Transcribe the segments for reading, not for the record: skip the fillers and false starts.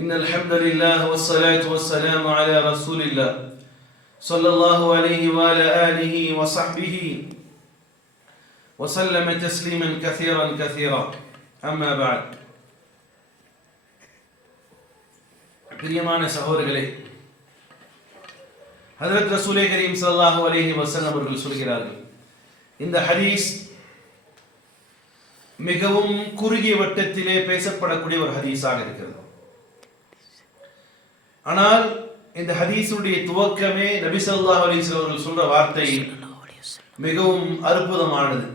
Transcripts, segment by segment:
إن الحمد لله والصلاة والسلام على رسول الله صلى الله عليه وعلى آله وصحبه وسلم تسليما كثيرا أما بعد பிரியமான சகோதரர்களே, ஹஜ்ரத் ரசூலே கரீம் ஸல்லல்லாஹு அலைஹி வஸல்லம் அவர்கள் சொல்கிறார்கள், இந்த ஹதீஸ் மிகவும் குறுகிய வட்டத்திலே பேசப்படக்கூடிய ஒரு ஹதீஸாக இருக்கிறது. ஆனால் இந்த ஹதீஸுடைய துவக்கமே நபி ஸல்லல்லாஹு அலைஹி வஸல்லம் அவர்கள் சொல்ற வார்த்தை மிகவும் அற்புதமானது.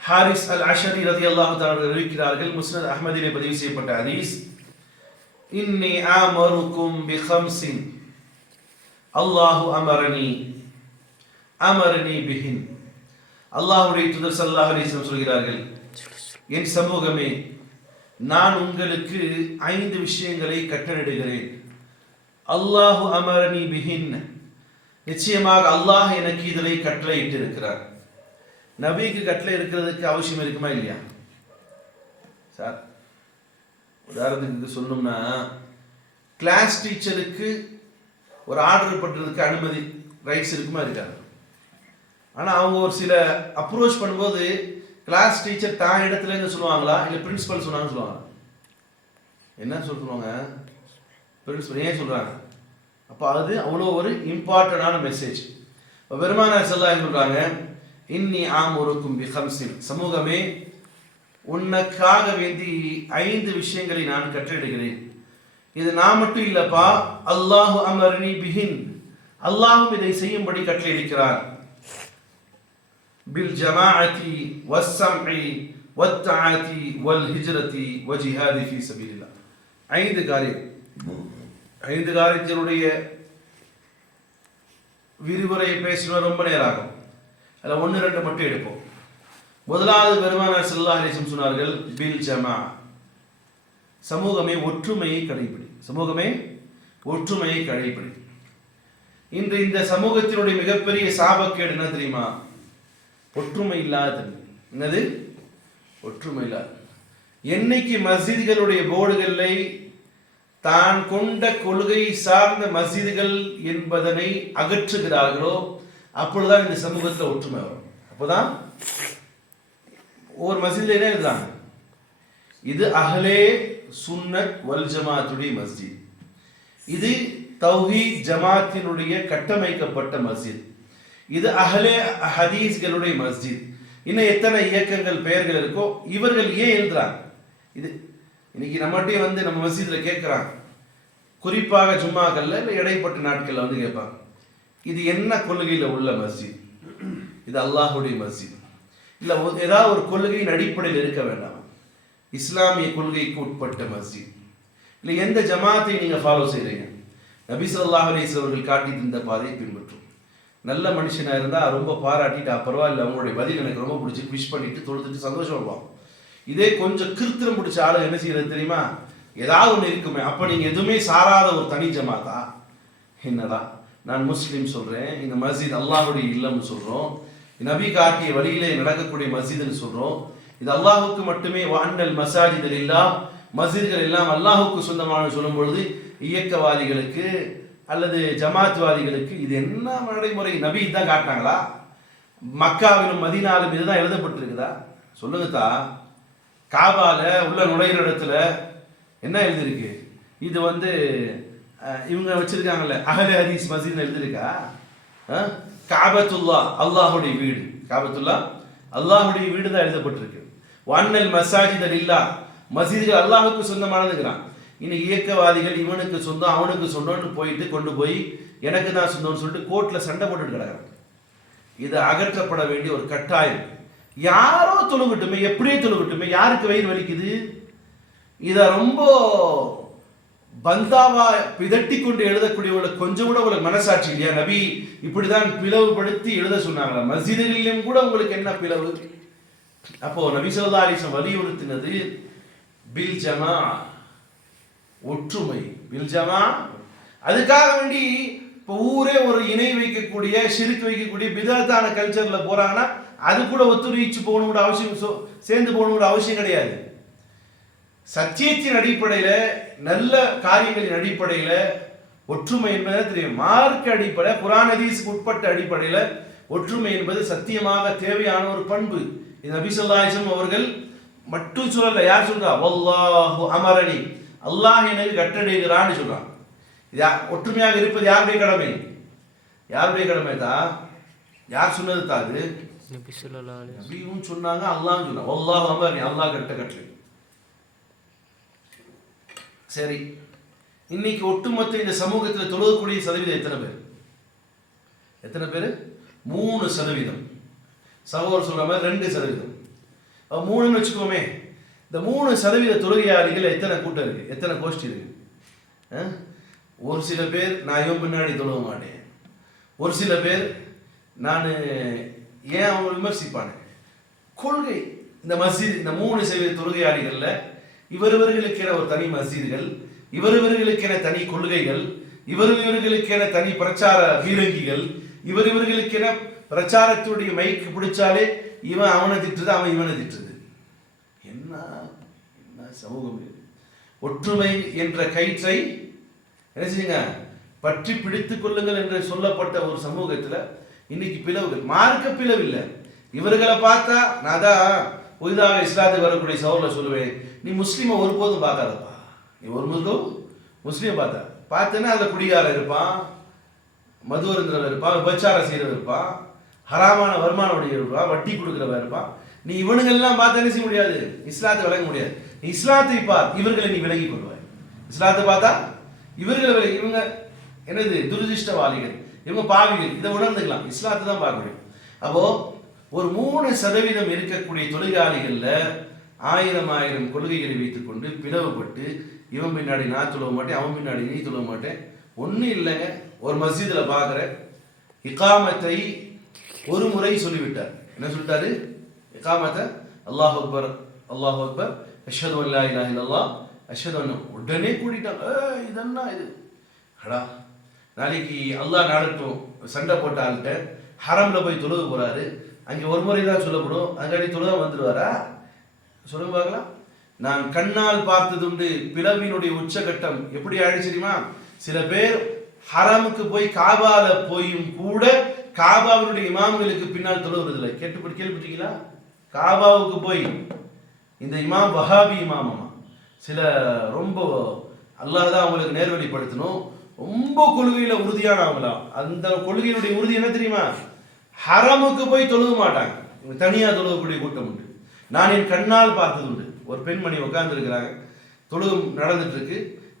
ஹாரிஸ் அல் அஷரி ரலியல்லாஹு தஆலா அறிவிக்கிறார்கள், முஸ்னத் அஹ்மதிலே பதிவு செய்யப்பட்ட ஹதீஸ், இன்னி ஆமருக்கும் பிஹம்ஸின் அல்லாஹு அமரனி பிஹின். அல்லாஹ்வுடைய தூதர் ஸல்லல்லாஹு அலைஹி வஸல்லம் சொல்கிறார்கள், என் சமூகமே, நான் உங்களுக்கு 5 விஷயங்களை கட்டளையிடுகிறேன். அல்லாஹு அமரனி பிஹின், நிச்சயமாக அல்லாஹ் எனக்கு இதனை கட்டளையிட்டு இருக்கிறார். நபிக்கு கட்டளை இருக்கிறதுக்கு அவசியம் இருக்குமா இல்லையா சார்? உதாரணத்துக்கு சொல்லணும்னா, கிளாஸ் டீச்சருக்கு ஒரு ஆர்டர் பண்ணுறதுக்கு அனுமதி ரைட்ஸ் இருக்குமா இருக்காது. ஆனால் அவங்க ஒரு சில அப்ரோச் பண்ணும்போது கிளாஸ் டீச்சர் தான் இடத்துல இருந்து சொல்லுவாங்களா இல்லை பிரின்சிபல் சொன்னாங்கன்னு சொல்லுவாங்க. என்ன சொல்லுவாங்க? பிரின்சிபல் ஏன் சொல்கிறாங்க? அப்போ அது அவ்வளோ ஒரு இம்பார்ட்டண்டான மெசேஜ். இப்போ பெருமானார் ஸல்லல்லாஹு அலைஹி சொல்கிறாங்க, இன்னி ஆமுருக்கும் பிஹம்ஸின், சமூகமே, உனக்காக வேண்டி 5 விஷயங்களை நான் கட்டளையிடுகிறேன். இது நான் மட்டும் இல்லப்பா, அல்லாஹு அமரனி பிஹின், அல்லாஹும் இதை செய்யும்படி கட்டளையிடுகிறார். பில் ஜமாஅத்தி வஸ்ஸம்இ வத்தாஅத்தி வல் ஹிஜ்ரதி வஜிஹாதி ஃபீ சபீலில்லாஹ். 5 காரியத்தினுடைய விரிவுரையை பேசணும், ரொம்ப நேரம் ஆகும். அதில் 1-2 மட்டும் எடுப்போம். முதலாவது, பெருமானார் ஸல்லல்லாஹு அலைஹி வஸல்லம் சொன்னார்கள், பில் ஜமா, சமூகமே ஒற்றுமையை கடைபிடி. சமூகமே ஒற்றுமையை கடைபிடி. இன்று இந்த சமூகத்தினுடைய மிகப்பெரிய சாபக்கேடு என்ன தெரியுமா? ஒற்றுமை இல்லாத. என்னது? ஒற்றுமை இல்லாத. என்னைக்கு மஸ்ஜிதுகளுடைய போர்டுகளை தான் கொண்ட கொள்கை சார்ந்த மஸ்ஜிதுகள் என்பதனை அகற்றுகிறார்களோ அப்பொழுதுதான் இந்த சமூகத்தில் ஒற்றுமை வரும். அப்போதான் ஒவ்வொரு மஸ்ஜிதில் என்ன எழுதுறாங்க, இது அஹ்லே சுன்னத் வல் ஜமாத்துடைய மஸ்ஜித், இது தௌஹீத் ஜமாத்தினுடைய கட்டமைக்கப்பட்ட மஸ்ஜித், இது அஹ்லே ஹதீஸ்களுடைய மஸ்ஜித். இன்னும் எத்தனை இயக்கங்கள் பெயர்கள் இருக்கோ இவர்கள் ஏன் எழுதுறாங்க? இது இன்னைக்கு நம்மகிட்டே நம்ம மஸ்ஜிதில் கேட்குறாங்க, குறிப்பாக ஜும்மாக்கள்ல இல்லை இடைப்பட்ட நாட்களில் கேட்பாங்க, இது என்ன கொள்கையில் உள்ள மஸ்ஜித்? இது அல்லாஹுடைய மஸ்ஜித் இல்லை, ஏதாவது ஒரு கொள்கையின் அடிப்படையில் இருக்க வேண்டாம், இஸ்லாமிய கொள்கைக்கு உட்பட்ட மஸ்ஜித், இல்லை எந்த ஜமாத்தை நீங்கள் ஃபாலோ செய்கிறீங்க? நபி ஸல்லல்லாஹு அலைஹி வஸல்லம் அவர்கள் காட்டி தந்த பாதையை பின்பற்றும். நல்ல மனுஷனாக இருந்தால் ரொம்ப பாராட்டிட்டு பரவாயில்ல, அவங்களுடைய பதில் எனக்கு ரொம்ப பிடிச்சி விஷ் பண்ணிட்டு தொழுதுட்டு சந்தோஷம் வருவாங்க. இதே கொஞ்சம் கிருத்திரம் பிடிச்ச ஆளு என்ன செய்யறது தெரியுமா? ஏதாவது ஒன்று இருக்குமே, அப்போ நீங்கள் எதுவுமே சாராத ஒரு தனி ஜமாத்தா? என்னடா, நான் முஸ்லீம் சொல்கிறேன், இந்த மஸ்ஜித் அல்லாஹுடைய இல்லம்னு சொல்கிறோம், நபி காட்டிய வழியிலே நடக்கக்கூடிய மஸ்ஜித்னு சொல்கிறோம், இது அல்லாஹுக்கு மட்டுமே, வஅன்னல் மஸாஜித லில்லாஹ், மஸ்ஜித்கள் எல்லாம் அல்லாஹுக்கு சொந்தமான சொல்லும் பொழுது இயக்கவாதிகளுக்கு அல்லது ஜமாத்வாதிகளுக்கு இது என்ன நடைமுறை? நபி தான் காட்டினாங்களா? மக்காவிலும் மதீனாவிலும் இதுதான் எழுதப்பட்டிருக்குதா? சொல்லுங்கத்தா. காபால உள்ள நுழைகிற இடத்துல என்ன எழுதிருக்கு? இது இவங்க வச்சிருக்காங்கல்ல, அஹ்லே ஹதீஸ் மஸ்ஜித்னு எழுதிருக்கா? காபத்துல்லா அல்லாஹுடைய வீடு, காபத்துல்லா அல்லாஹுடைய வீடு தான் எழுதப்பட்டிருக்கு. வஅன்னல் மஸாஜித லில்லாஹ், மஸ்ஜிதுகள் அல்லாஹுக்கு சொந்தமானதுங்கிறான். இன்னைக்கு இயக்கவாதிகள் இவனுக்கு சொந்தம் அவனுக்கு சொந்தம்னு போயிட்டு கொண்டு போய் எனக்கு தான் சொந்தம்னு சொல்லிட்டு கோர்ட்டில் சண்டை போட்டுட்டு கிடக்கிறாங்க. இது அகற்றப்பட வேண்டிய ஒரு கட்டாயம். யாரோ தொழுகட்டுமே, எப்படியே தொழுகட்டுமே, யாருக்கு வயிறு வலிக்குது? இதை ரொம்ப பந்தாவா பிதட்டி கொண்டு எழுதக்கூடியவங்களுக்கு கொஞ்சம் கூட உங்களுக்கு மனசாட்சி இல்லையா? நபி இப்படிதான் பிளவுபடுத்தி எழுத சொன்னாங்களா? மஸ்ஜிதுகளிலும் கூட உங்களுக்கு என்ன பிளவு? அப்போ நபி ஸல்லல்லாஹு அலைஹி வஸல்லம் வலியுறுத்தினது பில் ஜமா, ஒற்றுமை. பில் ஜமா, அதுக்காக வேண்டி இப்போ ஊரே ஒரு இணை வைக்கக்கூடிய ஷிர்க் வைக்கக்கூடிய பிதத்தான கல்ச்சர்ல போறாங்கன்னா அது கூட ஒத்துழைச்சு போகணும் கூட அவசியம், சேர்ந்து போகணும் கூட அவசியம் கிடையாது. சத்தியத்தின் அடிப்படையில் நல்ல காரியங்களின் அடிப்படையில் ஒற்றுமை என்பது தெரியும். மார்க்க அடிப்படை குர்ஆன் ஹதீஸுக்கு உட்பட்ட அடிப்படையில் ஒற்றுமை என்பது சத்தியமாக தேவையான ஒரு பண்பு. இது நபி ஸல்லல்லாஹு அலைஹி வஸல்லம் அவர்கள் மட்டும் சொல்லல. யார் சொல்றா? வல்லாஹு அமரனி, அல்லாஹ் எனக்கு கட்டளையிடுகிறான்னு சொல்றான். இது ஒற்றுமையாக இருப்பது யாருடைய கடமை? யாருடைய கடமை தான்? யார் சொன்னது தான்? அது நபி ஸல்லல்லாஹு அலைஹி வஸல்லம் நபியும் சொன்னாங்க, அல்லாஹ்வும் சொன்னாங்க. வல்லாஹு அமரனி, அல்லாஹ் கட்டளை. சரி, இன்னைக்கு ஒட்டுமொத்த இந்த சமூகத்தில் தொழுகக்கூடிய சதவீதம் எத்தனை பேர்? எத்தனை பேர்? 3%. சகோதரர் சொல்ற மாதிரி 2%. 3ன்னு வச்சுக்கோமே. இந்த 3% தொழுகையாளிகள் எத்தனை கூட்டம் இருக்கு? எத்தனை கோஷ்டி இருக்கு? ஒரு சில பேர் நான் இவன் பின்னாடி தொழுக மாட்டேன், ஒரு சில பேர் நான் ஏன் அவங்க விமர்சிப்பானே. கொள்கை இந்த மஸ்ஜித், இந்த 3% தொழுகையாளிகள்ல இவர்களுக்கென ஒரு தனி மஸ்ஜிதுகள், இவர்களுக்கென தனி கொள்கைகள், இவர்களுக்கென தனி பிரச்சார பீரங்கிகள், இவர்களுக்கென பிரச்சாரத்துடைய மைக்கு பிடிச்சாலே இவன் அவனை திட்டுறது, அவன் இவனை திட்டுறது. என்ன என்ன சமூகம் இது? ஒற்றுமை என்ற கயிற்றை என்ன செய்யுங்க, பற்றி பிடித்துக் கொள்ளுங்கள் என்று சொல்லப்பட்ட ஒரு சமூகத்தில் இன்னைக்கு பிளவுகள். மார்க்க பிளவு இல்லை. இவர்களை பார்த்தா நான் தான் புதிதாக இஸ்லாத்துக்கு வரக்கூடிய சகோதரரை சொல்லுவேன், நீ முஸ்லீமை ஒருபோதும் பார்க்காதப்பா. நீ ஒரு முஸ்லீமை பார்த்தேன்னா அதில் குடிகாரன் இருப்பான், மது அருந்துறவன் இருப்பான், விபச்சாரம் செய்கிறவன் இருப்பான், ஹராமான வருமானம் உடையவன் இருப்பான், வட்டி கொடுக்குறவன் இருப்பான். நீ இவனுங்கெல்லாம் பார்த்து என்ன செய்ய முடியாது? இஸ்லாத்தை விளங்க முடியாது. நீ இஸ்லாத்தை பார், இவர்களை நீ விலகி கொள்வாய். இஸ்லாத்தை பார்த்தா இவர்களை விலகி, இவங்க என்னது துரதிருஷ்டவாளிகள், இவங்க பாவிகள், இதை உணர்ந்துக்கலாம். இஸ்லாத்தை தான் பார்க்க முடியும். அப்போ ஒரு 3% இருக்கக்கூடிய தொழிலாளிகள்ல 1000 கொள்கைகளை வைத்துக்கொண்டு பிளவுபட்டு இவன் பின்னாடி நான் தொழுவ மாட்டேன், அவன் பின்னாடி நீ தொழுவ மாட்டேன். ஒன்றும் இல்லைங்க. ஒரு மஸ்ஜிதில் பார்க்குற இகாமத்தை ஒரு முறை சொல்லிவிட்டார். என்ன சொல்லிட்டாரு? இகாமத்தை அல்லாஹ் அக்பர் அல்லாஹ் அக்பர் அஷ்ஹது அல்லா இலாஹ இல்லல்லாஹ் அஷ்ஹது அன்ன, உடனே கூட்டிட்டாங்க. இதென்னா இது அடா, நாளைக்கு அல்லாஹ் நாடட்டும் சண்டை போட்ட ஆள்கிட்ட ஹரம்ல போய் தொழுக போறாரு, அங்கே ஒரு முறை தான் சொல்லப்படும், அங்கே தொழுக வந்துடுவாரா? சொல்லுங்க பார்க்கலாம். நான் கண்ணால் பார்த்ததுண்டு பிளவினுடைய உச்சகட்டம் எப்படி ஆயிடுச்சு தெரியுமா? சில பேர் ஹரமுக்கு போய் காபால போயும் கூட காபாவினுடைய இமாம்களுக்கு பின்னால் தொழுவதில்லை. கேள்விப்பட்டீங்களா? காபாவுக்கு போய் இந்த இமாம் வஹாபி இமாமமா, சில ரொம்ப அல்லாஹ் தான் அவங்களுக்கு நேர்வழிப்படுத்தணும், ரொம்ப கொள்கையில உறுதியான ஆகலாம். அந்த கொள்கையினுடைய உறுதி என்ன தெரியுமா? ஹரமுக்கு போய் தொழுக மாட்டாங்க, தனியா தொழுகக்கூடிய கூட்டம் உண்டு. நான் என் கண்ணால் பார்த்தது உண்டு. ஒரு பெண்மணி உட்கார்ந்து இருக்கிறாங்க, தொழுகம் நடந்துட்டு இருக்கு.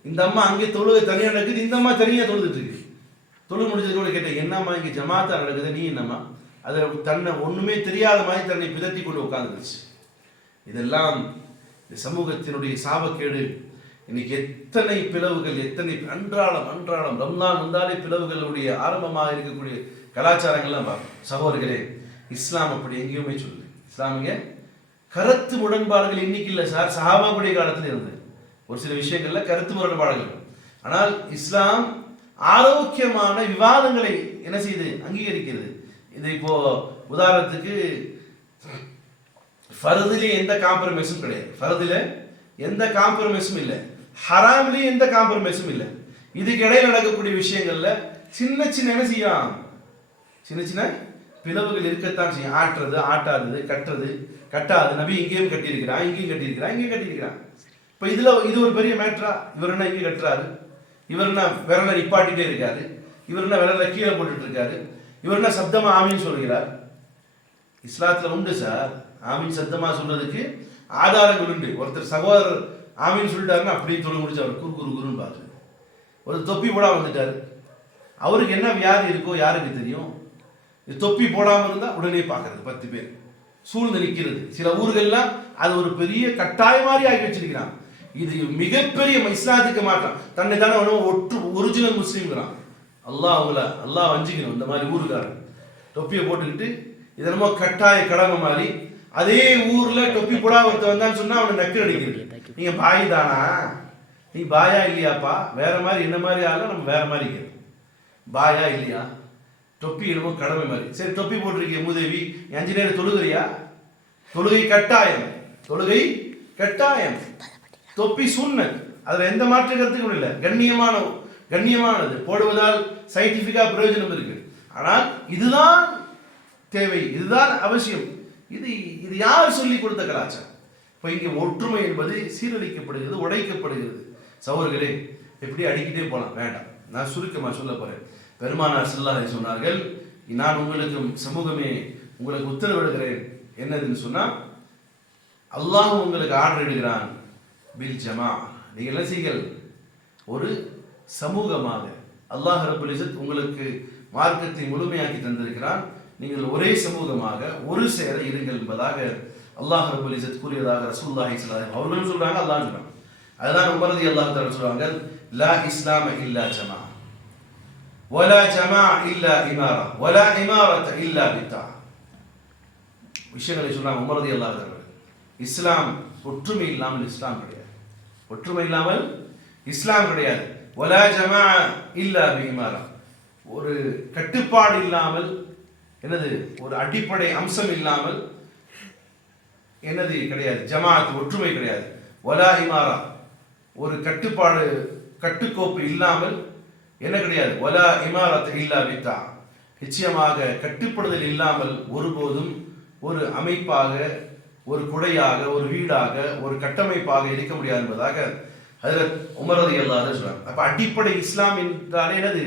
இந்த அம்மா அங்கே தொழுகை தனியாக நடக்குது, இந்த அம்மா தனியாக தொழுதுட்டு இருக்கு. தொழுக முடிஞ்சது கூட கேட்டேன், என்னம்மா இங்கே ஜமாத்தா நடக்குது, நீ என்னம்மா? அதை தன்னை ஒண்ணுமே தெரியாத மாதிரி தன்னை பிதட்டி கொண்டு உட்கார்ந்துருச்சு. இதெல்லாம் இந்த சமூகத்தினுடைய சாபக்கேடு. இன்னைக்கு எத்தனை பிளவுகள், எத்தனை அன்றாடம் ரம்லான் வந்தாலே பிளவுகளுடைய ஆரம்பமாக இருக்கக்கூடிய கலாச்சாரங்கள்லாம் பார்க்கணும். சகோதரர்களே, இஸ்லாம் அப்படி எங்கேயுமே சொல்லுது. இஸ்லாமிய கருத்து முரண்பாடுகள் இன்னைக்கு இல்லை சார், சஹாபாவுடைய காலத்தில் இருந்தது ஒரு சில விஷயங்கள்ல கருத்து முரண்பாடுகள். ஆனால் இஸ்லாம் ஆரோக்கியமான விவாதங்களை என்ன செய்யுது? அங்கீகரிக்கிறது. இது இப்போ உதாரணத்துக்கு ஃபர்திலே எந்த காம்ப்ரமைஸும் கிடையாது, ஃபர்தில எந்த காம்ப்ரமைஸும் இல்லை, ஹராம்லேயும் எந்த காம்ப்ரமைஸும் இல்லை. இதுக்கு இடையில நடக்கக்கூடிய விஷயங்கள்ல சின்ன என்ன செய்யலாம், சின்ன பிளவுகள் இருக்கத்தான் செய்யும். ஆட்டுறது, ஆட்டாதது, கட்டுறது, கட்டாது. நபி இங்கேயும் கட்டியிருக்கிறான், இங்கேயும் கட்டியிருக்கிறான், இங்கேயும் கட்டியிருக்கிறான். இப்போ இது ஒரு பெரிய மேட்டரா? இவர் என்ன இங்கே கட்டுறாரு, இவர் என்ன விரலை நிப்பாட்டிட்டே இருக்காரு, இவர் என்ன விரலை கீழே போட்டுட்டு இருக்காரு, இவர் என்ன சப்தமா ஆமீன் சொல்கிறார்? இஸ்லாத்துல உண்டு சார் ஆமீன் சத்தமா சொல்றதுக்கு ஆதாரங்கள் உண்டு. ஒருத்தர் சகோதரர் ஆமீன் சொல்லிட்டாருன்னா அப்படியே தொழில் முடிச்சு அவர் குருன்னு பார்த்து ஒரு தொப்பி போடாம வந்துட்டாரு. அவருக்கு என்ன வியாதி இருக்கோ யாருக்கு தெரியும்? தொப்பி போடாமல் இருந்தால் உடனே பார்க்கறது 10 பேர் சூழ்ந்து நிற்கிறது. சில ஊர்கள்லாம் அது ஒரு பெரிய கட்டாய மாதிரி ஆகி வச்சிருக்கிறான். இது மிகப்பெரிய இஸ்லாத்துக்கு மாற்றம். தன்னை தானே ஒரிஜினல் முஸ்லீம்ங்கிறான். அல்லாஹ் வஞ்சிக்கணும். இந்த மாதிரி ஊருக்காரன் தொப்பியை போட்டுக்கிட்டு இதனமோ கட்டாய கடமை மாதிரி அதே ஊர்ல தொப்பி போடா ஒருத்தர் வந்தான்னு சொன்னா அவனை நக்கல் அடிக்கிறது. நீங்க பாய் தானா? நீ பாயா இல்லையாப்பா? வேற மாதிரி என்ன மாதிரி ஆகலாம், நம்ம வேற மாதிரி கேட்கும். பாயா இல்லையா? தொப்பி என்னமோ கடமை மாதிரி. சரி, தொப்பி போட்டிருக்கிய மூதேவி, 5 நேரம் தொழுகிறியா? தொழுகை கட்டாயம், தொழுகை கட்டாயம். தொப்பி சுன்னத், அதுல எந்த மாற்று கருத்துக்கும் இல்லை. கண்ணியமானது போடுவதால் சயின்டிபிக்கா பிரயோஜனம் இருக்கு. ஆனால் இதுதான் தேவை, இதுதான் அவசியம். இது யார் சொல்லி கொடுத்த கலாச்சாரம்? இப்போ இங்கே ஒற்றுமை என்பது சீரழிக்கப்படுகிறது, உடைக்கப்படுகிறது. சகோதரர்களே, எப்படி அடிக்கிட்டே போகலாம், வேண்டாம். நான் சுருக்கமாக சொல்ல போறேன். பெருமானார் ஸல்லல்லாஹு அலைஹி சொன்னார்கள், நான் உங்களுக்கு சமூகமே உங்களுக்கு உத்தரவிடுகிறேன். என்னதுன்னு சொன்னா, அல்லாஹ் உங்களுக்கு ஆர்டர் இடுகிறான் பில் ஜமா. நீங்கள் என்ன செய்யுங்கள், ஒரு சமூகமாக அல்லாஹ் ரப்பல் இஸ்ஸத் உங்களுக்கு மார்க்கத்தை முழுமையாக்கி தந்திருக்கிறான். நீங்கள் ஒரே சமூகமாக ஒரு சேர இருங்கள் என்பதாக அல்லாஹ் ரப்பல் இஸ்ஸத் கூறியதாக ரசூலுல்லாஹி ஸல்லல்லாஹு அலைஹி வஸல்லம் அவர்களும் சொல்றாங்க, அல்லாஹ் சொல்றாங்க. அதுதான் உமர் ரலியல்லாஹு தஆலா சொல்றாங்க, லா இஸ்லாம இல்லா ஜமா வலா ஜமா இல்லா இமாரா வலா இமாரத இல்லா பித்தா. விஷயங்களை சொல்றாங்க உமர் ரலியல்லாஹு தஆலா. இஸ்லாம் ஒற்றுமை இல்லாமல் இஸ்லாம் கிடையாது, ஒற்றுமை இல்லாமல் இஸ்லாம் கிடையாது. வலா ஜமா இல்லா பிஇமாரா, ஒரு கட்டுப்பாடு இல்லாமல், என்னது, ஒரு அடிப்படை அம்சம் இல்லாமல் என்னது கிடையாது, ஜமாத் ஒற்றுமை கிடையாது. வலா இமாரா, ஒரு கட்டுக்கோப்பு இல்லாமல் என்ன கிடையாது, வலா இமாரத் இல்லா பித்தா, நிச்சயமாக கட்டுப்படுதல் இல்லாமல் ஒருபோதும் ஒரு அமைப்பாக, ஒரு குடையாக, ஒரு வீடாக, ஒரு கட்டமைப்பாக இருக்க முடியாது என்பதாக ஹஜ்ரத் உமர் ரலியல்லாஹு அன்ஹு சொல்றாங்க. அப்ப அடிப்படை இஸ்லாம் என்றாலே என்னது,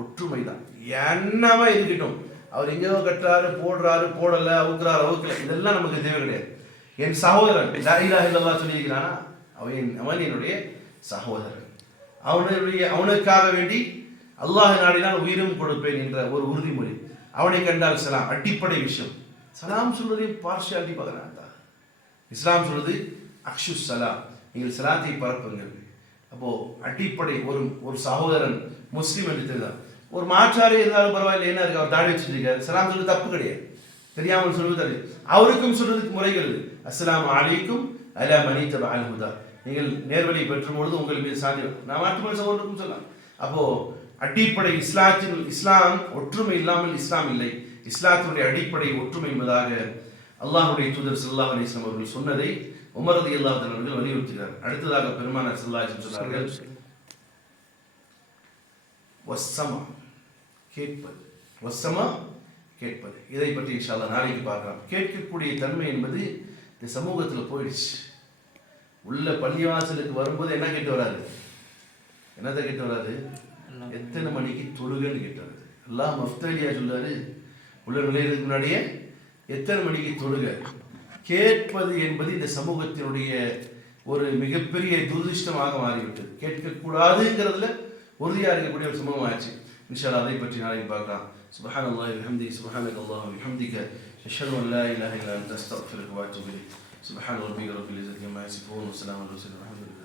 ஒற்றுமை தான். என்னவா இருக்கட்டும், அவர் எங்கேயோ கட்டுறாரு, போடல, அவுக்கல, இதெல்லாம் நமக்கு தேவை கிடையாது. என் சகோதரன் லா இலாஹ இல்லல்லாஹ் சொல்லியிருக்கிறானா, அவன் என்னுடைய சகோதரன், அவனுக்காக வேண்டி அல்லாஹ் நாடினால் உயிரும் கொடுப்பேன் என்ற ஒரு உறுதிமொழி. அவனை கண்டால் சலாம், அடிப்படை விஷயம். சலாம் சொல்றதையும் பார்ஷியாலிட்டி பார்க்கறாங்க. இஸ்லாம் சொல்றது அக்ஷு சலாம், நீங்கள் சலாத்தை பரப்புங்கள். அப்போ அடிப்படை ஒரு சகோதரன் முஸ்லீம் என்று தெரியுதான். ஒரு மாற்றாரே இருந்தாலும் பரவாயில்லை, என்ன இருக்கு, அவர் தாடி வச்சிருக்காரு, சலாம் சொல்றது தப்பு கிடையாது, தெரியாமல் சொல்வது தெரியும். அவருக்கும் சொல்றதுக்கு முறைகள், அஸ்ஸலாமு அலைக்கும் அலா மனி தபஅல் ஹுதா, நீங்கள் நேர்வழி பெற்றும் பொழுது உங்கள் மீது சாந்தி, நான் மாற்று சகோதரருக்கும் சொல்லலாம். அப்போ அடிப்படை இஸ்லாம் ஒற்றுமை இல்லாமல் இஸ்லாம் இல்லை. இஸ்லாத்தினுடைய அடிப்படை ஒற்றுமை என்பதாக அல்லாஹ்வுடைய தூதர் ஸல்லல்லாஹு அலைஹி வஸல்லம் அவர்கள் சொன்னதை உமர் ரலியல்லாஹு தஆலா அவர்கள் வலியுறுத்தினார். அடுத்ததாக பெருமானார் ஸல்லல்லாஹு அலைஹி வஸல்லம் சொன்னார்கள், வஸ்ஸமா, கேட்பது. இதை பற்றி இன்ஷா அல்லாஹ் நாளைக்கு பார்க்கலாம். கேட்கக்கூடிய தன்மை என்பது இந்த சமூகத்தில் போயிடுச்சு. உள்ள பள்ளிவாசலுக்கு வரும்போது என்ன கேட்டு வராது, என்னத்தை கேட்டு வராது, எத்தனை மணிக்கு தொழுகன்னு கேட்டு வராது. அல்லாஹ் மஃப்தலியா சொல்றாரு, உள்ள நுழையிறதுக்கு முன்னாடியே எத்தனை மணிக்கு தொழுக. கேட்பது என்பது இந்த சமூகத்தினுடைய ஒரு மிகப்பெரிய துரதிர்ஷ்டமாக மாறிவிட்டது. கேட்கக்கூடாதுங்கிறதுல உறுதியாக இருக்கக்கூடிய ஒரு சமூகம் ஆயிடுச்சு. இன்ஷா அல்லாஹ் அதை பற்றி நாளைக்கு பார்க்கலாம். சுப்ஹானல்லாஹி வபிஹம்திஹி, சுப்ஹானக்கல்லாஹு வபிஹம்திக, அஷ்ஹது அன் லா இலாஹா இல்லா அன்த, அஸ்தக்ஃபிருக வ அத்தூபு இலைக். சுப்ஹான ரப்பிக ரப்பில் இஸ்ஸத்தி அம்மா யசிஃபூன், வ ஸலாமுன் அலல் முர்ஸலீன், வல்ஹம்துலில்லாஹ்.